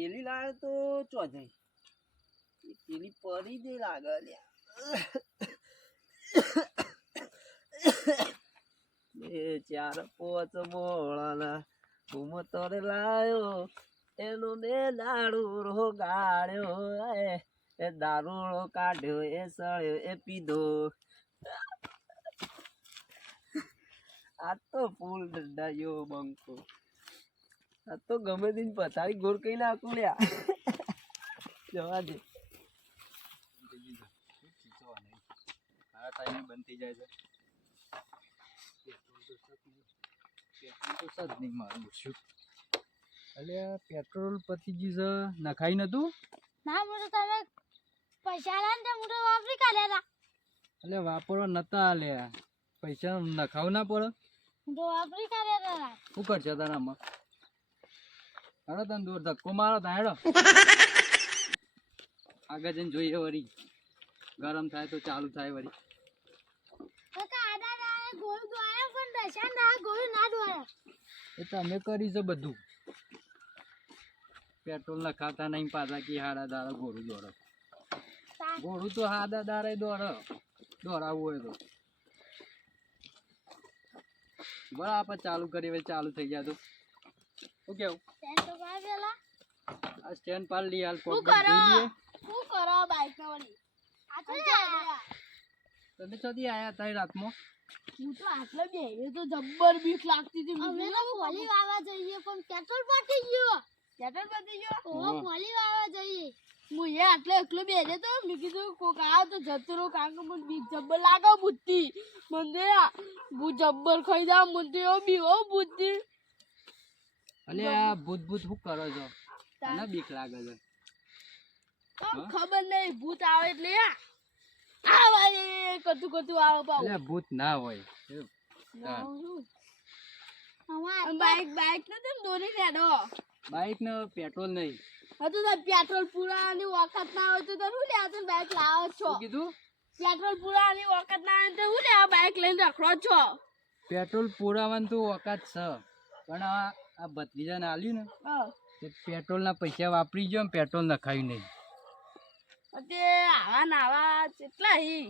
કેલી લાવે તો ચોધરી એ કેલી પડી જઈ લાગે બે ચાર પોચ મોળાના ઘૂમ તોરે લાયો. એનો બે દારૂ ગાળ્યો. એ એ દારૂ કાઢ્યો, એ સળ્યો, એ પીધો. આ તો ફૂલ દંડાયો બંકો. તો ગમે તેની પથારી ગોળ કઈ નાખું લ્યા. જવા દે. મારા ટાઈમે બંધ થઈ જાય છે. પેટ્રોલ તો સજ નહીં. પેટ્રોલ તો સજ નહીં મારું શું. અલ્યા પેટ્રોલ પતી ગયું છે. નખાઈ નતું? ના હું તમે પૈસા લાન ને તે હું વાપરી કાઢ્યા હતા એટલે વાપરવા નતા આલ્યા. પૈસા નખાવ ના પડે. હું તો વાપરી કાઢ્યા હતા શું કરશે તારામાં? હેડો તને દૂર ધક્કો મારો તા હેડો. આગળ જઈને જોઈએ વળી. ગરમ થાય તો ચાલુ થાય વળી. એ તમે કરી છે બધું. પેટ્રોલ નખાતા નહીં પાછા કે હાડા દાડા ઘોડું દોડો ઘોડું તો હાડા દાડે દોડો દોડાવવું હોય તો. બરાબર ચાલુ કરીએ ચાલુ થઈ ગયા તો. શું કેવું સ્ટેન્ડ તો કાં પેલા. આ સ્ટેન્ડ પાડ લી હાલ બગ કરો? શું કરો બાઈક ના વળી? આ તો જા. તમે ચોથી આયા તારી રાતમાં. હું તો આટલે બેહ્યો તો જબ્બર બીક લાગતી હતી. અમે તો પોલી વાવા જઈએ પણ પેટ્રોલ પતી ગયો. પેટ્રોલ પતી ગયો? ઓ ઓહો. વાવા જઈએ. હું એ આટલો એકલો બેહ્યો તો મેં કીધું કોક આવે તો જતો રહો કારણ કે મને બીક જબ્બર લાગે બુદ્ધિ. મને બુ જબ્બર ખાઈ જાવ મને તો એવો બી હો બુદ્ધિ. અલે આ ભૂત ભૂત શું કરો છો? મને બીક લાગે છે. ખબર નહીં ભૂત આવે એટલે આવે કતું કતું આવે પાવ એટલે ભૂત ના હોય. બાઈક બાઈક ને તેમ દોરી કાઢો. બાઈક ને પેટ્રોલ નહીં. હા તો પેટ્રોલ પુરાવાની વખત ના હોય તો શું લેવા તમે બાઈક લાવો છો. કીધું? પેટ્રોલ પુરાવાની વખત ના હોય તો શું લેવા બાઈક લઈને રખડો છો. પેટ્રોલ પુરાવાનું તો વખત છે. પણ આ આ ભત્રીજાને આલ્યું ને હા. તે પેટ્રોલના પૈસા વાપરી ગયો ને પેટ્રોલ નખાયું નહીં. તે આવા ને આવા કેટલા હી?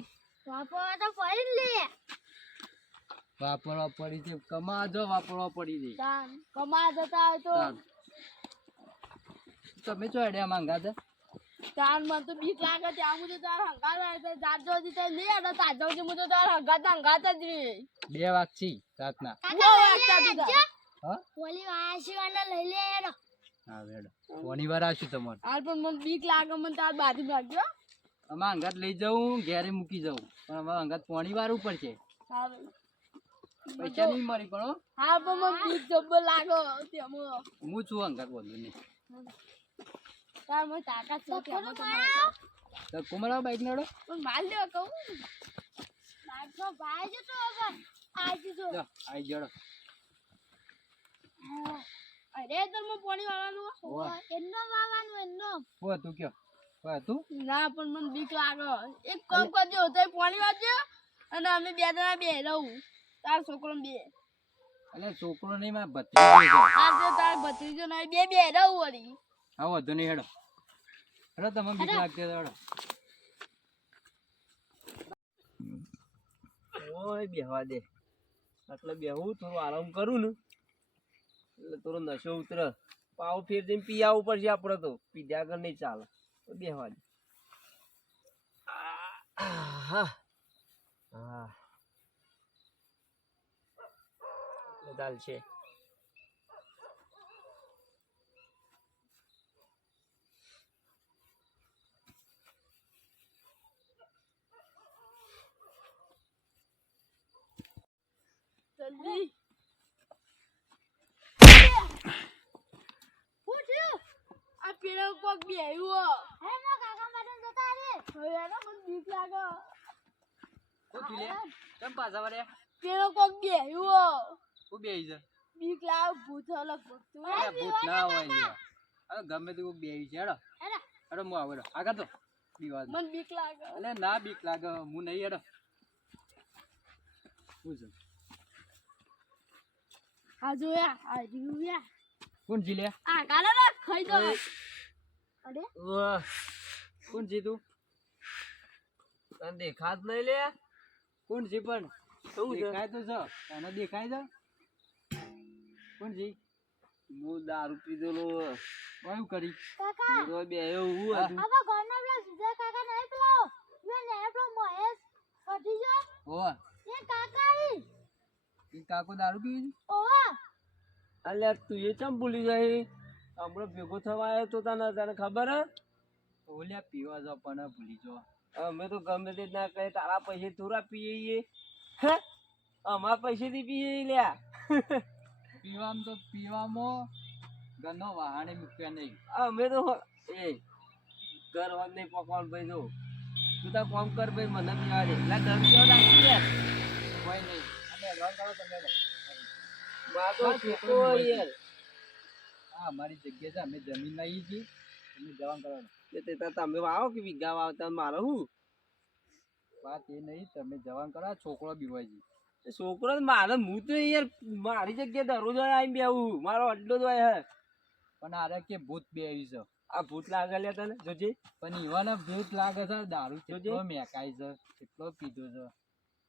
વાપરવા તો પડી લે. વાપરવા પડી છે કમા જો વાપરવા પડી છે. કમા જતા તો તમે ચો આઈડિયા માંગા છે મને તો બીક લાગે છે. હું તો તાર હંગાત આવે તો જાત જોતી તો નહીં આડો તાર જોતી હું તો તાર હંગાત હંગાત જ રહી. બે વાગશી રાતના. વાગતા હા? પોલી વાસીવાને લઈ લે એનો હા વેડો ઘણી વાર આવશું તમારે? હાલ પણ મને બીક લાગે મને તાર બાજુ ભાગ્યો આમાં અંગાત લઈ જાઉં ઘેરે મૂકી જાઉં. પણ હવે અંગત પોણી વાર ઉપર છે. પૈસા નહીં પણ હા. પણ મને બીક જબ્બર લાગો હું છું અંગત વધુ નહીં. તાર મને તાકાત છે તો તો કુમારા બાઈક નેડો પણ કહું. બાઈકનો ભાઈ જતો હવે આજે જો આઈ જડો. અરે તમે પાણી વાળવાનું હોય એનો વાળવાનું એનો હોય તું કયો? હોય તું? ના પણ મને બીક લાગે. એક કામ કરજો તો પાણી વાળજો અને અમે બે જણા બે રહું. તાર છોકરો ને બે. અલે છોકરો નહીં મારા ભત્રીજો આ જો તાર ભત્રીજો ના બે બે રહું વળી. હા વધુ નહીં હેડો. હેડો તમે બીક લાગતી હેડો. ઓય બેહવા દે. એટલે બેહું થોડું આરામ કરું ને. એટલે થોડો નશો ઉતર. પાવ ફેર જઈને પી આવવું પડશે આપણે તો. પીધા આગળ નહીં ચાલે. તો બેહવા દે. હા એટલે છે. જલ્દી શું થયું આ પેલો કોક બેહ્યો હે મો કાકા માટે જતા રે હવે એનો મને બીક લાગે શું થયું લે કેમ પાછા વળ્યા પેલો કોક બેહ્યો શું બેહી છે બીક લાગે ભૂત અલગ ભૂત અરે ભૂત ના હોય લ્યો હવે ગમે તે કોઈ બેહી છે હેડો હેડો હું આવું આગળ તો દીવા મને બીક લાગે અલે ના બીક લાગે હું નહીં હેડો છે આ જોયા આ જીવ્યા કોણ જી આ કાલે ખાઈ દો. અરે? વાહ કોણ જીતું? તું તને દેખાત નહીં લે. કોણ જી પણ? શું દેખાય તો છ. તને દેખાય છે? કોણ જી? હું દારૂ પીધેલો કયું કરી? કાકા બધો બે હું હતું. આવા ઘરના પેલા સુધા કાકા નહીં પેલો? યો ને પેલો મહેશ. એ કાકા ઈ એ કાકો દારૂ પીવી છે? ઓવા. અલ્યા તું એ ચમ ભૂલી જાય? હમણાં ભેગો થવા આવ્યો તો તને તને ખબર હે? ઓલ્યા પીવા જાવ પણ ભૂલી જો અમે તો ગમે તે ના કહે તારા પૈસે થોડા પીએ હે? અમારા પૈસેથી પીએ લ્યા. પીવામાં તો પીવામાં ગનો વાહણે મૂક્યા નહીં. અમે તો એ ઘર વાત નહીં પકવાન ભાઈ જો તું તો કોમ કર ભાઈ મને પીવા દે. એટલે ઘર કેવો યાર કોઈ નહીં. અમે એડવાન્સ કરો તમે માર છોકરો યાર. હા અમારી જગ્યા છે અમે જમીન લઈ છીએ તમે જવાન કરવાનું. તે તમે વાવો કે વીઘા તમે મારે હું? વાત એ નહીં તમે જવાન કરો છોકરો બીવાય છે. એ છોકરો મારે હું તો યાર મારી જગ્યાએ દરરોજ આવીને બેવું મારો અડ્ડો જ હોય હે. પણ આરે કે ભૂત બે આવી છે. આ ભૂત લાગે લે તને જોજે. પણ ઈવાને ભૂત લાગે છે દારૂ જોજે. મેકાય છે કેટલો પીધો છે.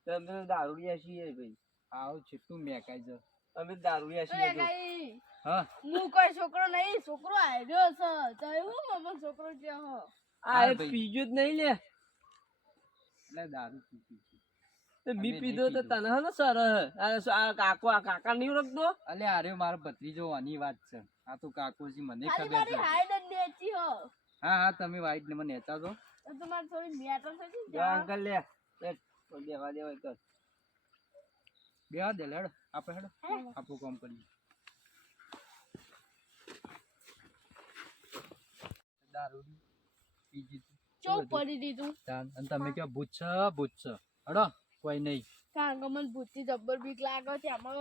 તમે તો લ્યા છીએ ભાઈ. આવું છેટલું મેકાય છે. અમે દારૂડિયા છીએ હા હું કોઈ છોકરો નહીં છોકરો આવ્યો છે તો એવું મમ્મા છોકરો છે હો આ પીજો જ નહીં લે એટલે દારૂ પી છે તો મી પીધો તો તને હે ને સર આ કાકો આ કાકા નહીં ઓળખતો અલે અરે મારો ભત્રીજો આની વાત છે આ તો કાકોજી મને ખબર છે મારી હાઈટ જ દેતી હો હા હા તમે વાઈટ ને મને નેતા છો તો તમારે થોડી મેટર થઈ જો અંકલ લે દેવા દેવા કર બેવા દે લેડ આપણે હેડો. આપણું કામ કરીએ દારૂ પીજી ચો પડી દીધું? અને તમે કહો ભૂત છે? ભૂત છે. હડો કોઈ નહીં. કારણ કે મને ભૂતથી જબ્બર બીક લાગે છે. આમાં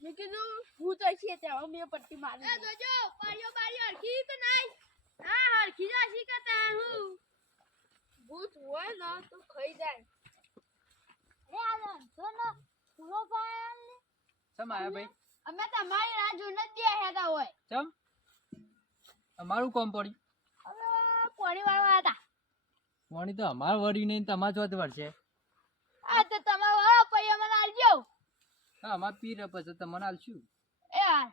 મેં કીધું ભૂત હશે ત્યાં. મેં પટ્ટી મારી જોજો પાડ્યો પાડ્યો હરખી કે નહીં? હા હરખી જશી કે તારું ભૂત હોય ને તો ખાઈ જાય. એ આલન સોનો પૂરો પાડ્યો ચમ આયા ભાઈ? અમે તમારી રાહ જ બેઠા હોય. ચમ? અમારું કોમ પડી પાણી વાળવા હતા. વણી તો અમાર વળી નહીં તમાર ચોથ વર્ષે આ તો તમારો વાળો પૈયા મને આલજો. હા અમાર પી પછી તમને આલશું. એ હા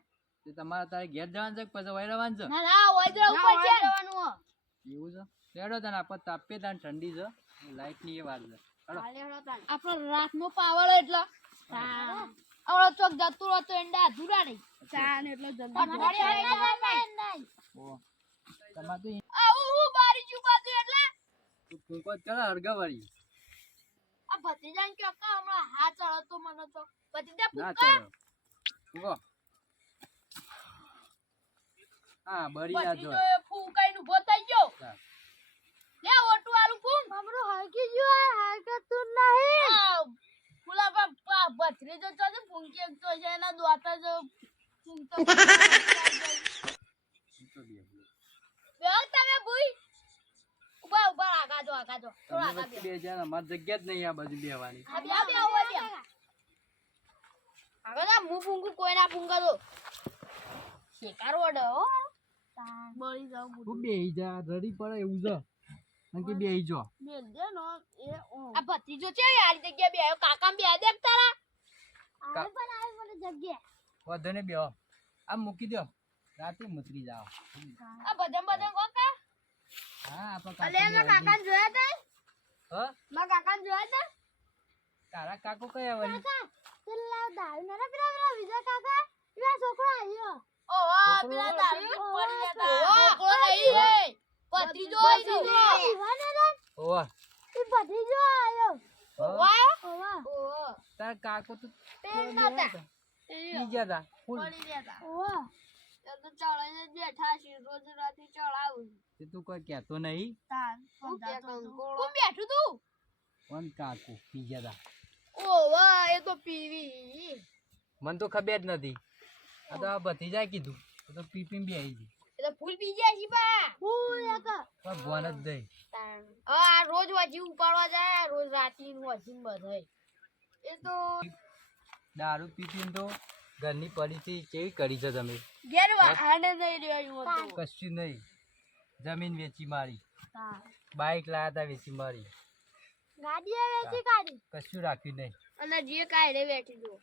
તે તમારે તારે ઘેર જવાનું છે કે પછી વહી રહેવાનું છે? ના ના વૈદ્ર ઉપર છે જવાનું એવું છે? લેડો તને આપણે તાપીએ તાને ઠંડી છે. લાઈટની એ વાત છે. હડો આપણો રાતનો પાવર એટલે. આવડો ચોક જતો રહો તો એંડા અધૂરા રહી. ચાન એટલે જલ્દી ઓ તમારે તો આવું હું બારી એટલે. તું આ ભતીજાને કે અક્કા હમણાં મને તો. ભતીજા ના ફૂંકા. હા બરી જા જો ભતીજો નું થઈ ગયો. લે ઓટું આલું ફૂંક હમણો હરકી જો હરકતું નહીં ફૂલા પા ભત્રીજો તો છે ફૂંકી એકતો છે એના દોતા જો ફૂંકતો તો બે બે. બેહો તમે ભૂઈ ઊભા ઊભા આગા જો આગા જો થોડા તમે આગા વચ્ચે બે જણ જગ્યા જ નહીં આ બાજુ બેહવાની. આ બે બે આવો બે આગળ કોઈ ના ફૂંકા તો શેકારો અડે હો. બળી જાવ તું બેહી જા રડી પડે એવું છે. કારણ કે બેહી જો. મેલ દે નો એ આ ભતીજો છે યાર જગ્યા બે આવ્યો કાકા બે દે તારા. કા- પણ આવી મને જગ્યા વધુ ને બેહો. આમ મૂકી દો. રાતે મુતરી જાઓ. આ બધા બધા કોકા હા અલે કાકો એના કાકા જોયા તા? હ? મારા કાકા જોયા તા? તારા કાકો કયા વળી? પેલા દાળ ના પેલા પેલા બીજા કાકા પેલા છોકરો આવ્યો ઓહો પેલા દાળ પડી જતા છોકરો નહીં હે ભત્રીજો આવ્યો. ઓવા એ ભત્રીજો આવ્યો. ઓહો. ઓવા ઓવા તારા કાકો તો પેલા હતા. પી ગયા તા ફૂલ. પડી જતા ઓવા એ તો ચડાઈને બેઠા છે રોજ રાતે ચડાવું તે તું કોઈ કહેતો નહીં. તાન કોણ બેઠું તું? કોણ કાકો? પી ગયા તા ઓવા એ તો પીવી. મને તો ખબર જ નથી. આ તો આ કીધું. આ તો પી પી બેહી ગઈ. એ ફૂલ પી ગયા છે બા. ફૂલ એક. પણ ભોન જ દઈ. આ રોજ વાજી ઉપાડવા જાય રોજ રાતે વાજી બધાય. એ તો દારૂ પીતી તો ઘરની પરિસ્થિતિ કેવી કરી છે તમે? ઘેર વાહને નહીં રહ્યો કશું નહીં. જમીન વેચી મારી. બાઇક બાઈક લાયા હતા વેચી મારી. ગાડીએ વેચી કાઢી? કશું રાખ્યું નહીં. અને જે કાંઈ રે વેચી દો.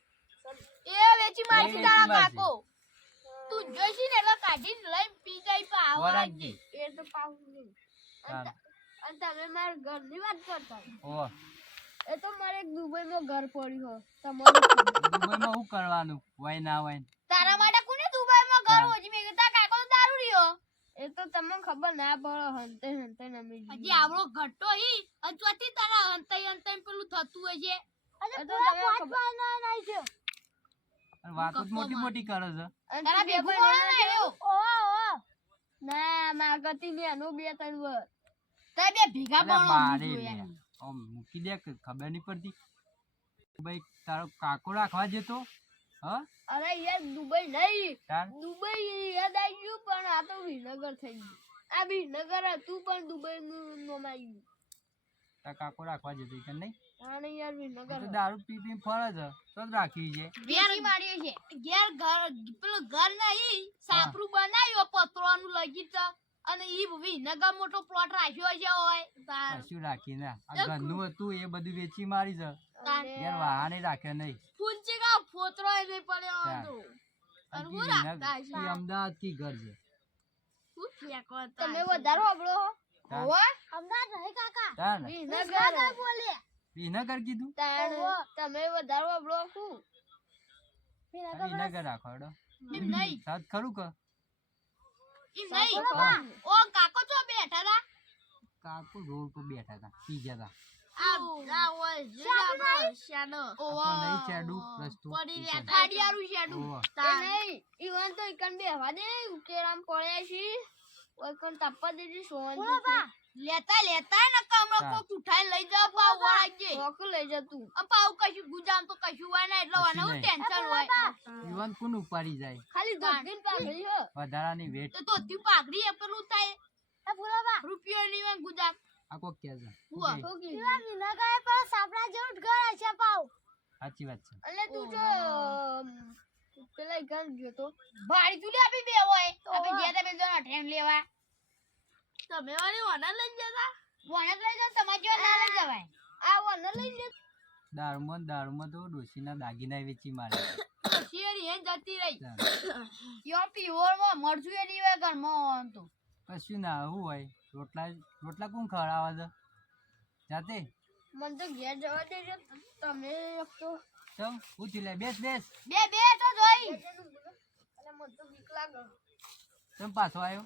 એ વેચી મારી તારા કાકો. તું જોઈશી ને એટલે કાઢી લઈને પી જાય પા. એ તો પાવું નહીં. અને તમે મારા ઘરની વાત કરતા. એ તો મારે દુબઈમાં ઘર પડ્યું હો તમારું દુબઈમાં શું કરવાનું? હોય ના હોય તારા માટે કોને દુબઈમાં ઘર હોજી? મેં કીધું કાકો તો દારૂ રહ્યો એ તો તમને ખબર ના પડે હંતે હંતે નમી હજી આવડો ઘટ્ટો હી. અચવાથી તારા હંતે હંતે પેલું થતું હશે. અરે તો તમે ખબર ના છે વાત જ મોટી મોટી કરે છે. તારા ભેગું કોણ ઓ ઓ ના માગતી ને એનું બે ત્રણ વર. તે બે ભેગા બારે લે. આમ મૂકી દે કે ખબર નહીં પડતી. ભાઈ તારો કાકો રાખવા જતો હા? અરે યાર દુબઈ નહીં. તાર? દુબઈ યાદ આવી ગયું પણ આ તો વિનગર થઈ ગયું. આ વિનગર હતું પણ દુબઈ નું નામ આવ્યું તાર કાકો રાખવા જતો કે નહીં? આને યાર વિનગર તો દારૂ પી પી ફરે છે. તો રાખી છે. ઘેર માર્યો છે. ઘેર ઘર પેલો ઘર નહીં સાપરું બનાવ્યો પતરાનું લગી છે અને ઈ વિનગર મોટો પ્લોટ રાખ્યો છે હોય તાર. કશું રાખી ના આ ઘરનું હતું એ બધું વેચી મારી છે. યાર વાહને રાખે નહીં. ફૂંચી કા ફોતરો એ નહીં પડ્યો. હતો અને હું રાખતા છે? ઈ અમદાવાદ કી ઘર છે. તમે વધારે હબળો. હોવે? અમદાવાદ રહે કાકા? વિનગર બોલે? વિનગર કીધું? તમે વધારે હબળો શું? આ વિનગર રાખો હેડો. નહીં. સાત ખરું કે? એમ નહીં. ઓ કાકો છો બેઠા હતા કાકો રોડ પર બેઠા હતા પી ગયા હતા ઈ તો ઉકેરામ પડ્યા છે. ઓય કોણ સોન લેતા લેતા ને કમરો કોક ઉઠાઈ લઈ જાવ પાવ વાગે. કોક લઈ જા તું. અ પાવ કશું ગુજામ તો કશું હોય ના એટલે કશું ટેન્શન હોય. યુવાન કોણ ઉપાડી જાય? ખાલી ધોતીન પાઘડી હો. વધારાની વેટ. તો ધોતી પાઘડી એ પેલું થાય. આ ભૂલાબા રૂપિયો ની માં ગુજામ. આ કોક કે છે. હુઆ? ઈવા વિનાગાએ પર સાપડા જેવું ઘર છે પાવ. સાચી વાત છે. એટલે તું જો પેલા ઈકન ગયો તો. ભાડી તું લે આપી બે હોય. આપણે ગયા તમે જો ટ્રેન લેવા. તમે વાળી ઓનર લઈ જતા? ઓનર લઈ જતા તમારે જો ના લઈ જવાય. આ ઓનર લઈ લે દારૂમાં દારૂમાં તો ડોશીના દાગીના વેચી મારે. શિયરી હે જતી રહી. યો પીવોરમાં મરજુ એ વે ઘરમાં તો. કશું ના શું હોય. રોટલા રોટલા કોણ ખવડાવે છે? જાતે? મન તો ઘેર જવા દેજો. તમે તો ચમ ઉઠી લે બેસ બેસ. બે બે તો જોઈ. અલે મન તો બીક લાગે ચમ પાછો આવ્યો?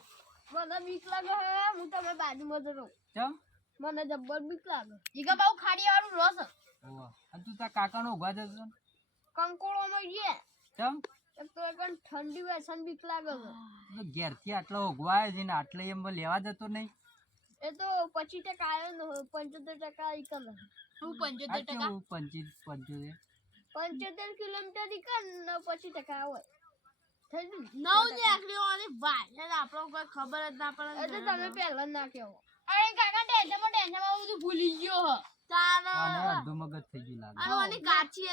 મને બીક લાગે હે હું તમે બાજુમાં જ રહું. ચમ? મને જબ્બર બીક લાગે. ઈગા બાઉ ખાડી વાળું રસ ઓવા. અને તું તાર કાકાનો ઊભા જશો કંકોળો માં ગયે ચમ? એક તો એકન ઠંડી વેસન બીક લાગે છે. ઘેરથી આટલો ઉગવાય છે ને આટલે એમ લેવા જતો નહીં? એ તો પચીસ ટકા આવ્યો ને પંચોતેર ટકા ઈકન શું પંચોતેર ટકા? પંચોતેર? પંચોતેર કિલોમીટર ઈકન ને પચીસ ટકા હોય. નવ ને આખરી વાળી ભાષા આપણો કોઈ ખબર જ ના પડે એટલે તમે પહેલા ના કહેવો અરે કાકા ટેન્શનમાં ટેન્શનમાં બધું ભૂલી ગયો હ. આને મગજ થઈ ગયું લાગે. અને ઓની કાચી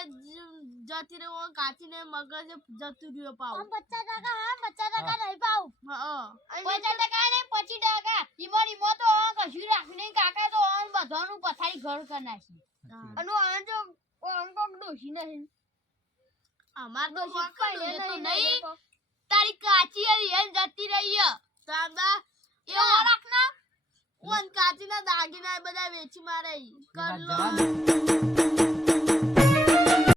જતી રહ્યો કાચી ને મગજ જતું રહ્યો પાવ આમ 50 ટકા હા બચ્ચા કાકા નહીં પાવ હા બચ્ચા કાકા ને પછી ટકા ઈમો ઈમો તો કશું રાખ્યું નહીં. કાકા તો ઓન બધાનું પથારી ઘર કરી નાખી. અને આ જો આમ કોક દોશી નહીં. અમાર તો કઈ તો નહીં તારી કાચી હરી એમ જતી રહી હે. એ રાખના ઓન કાચી ના દાગીના બધા વેચી મારે કરલો.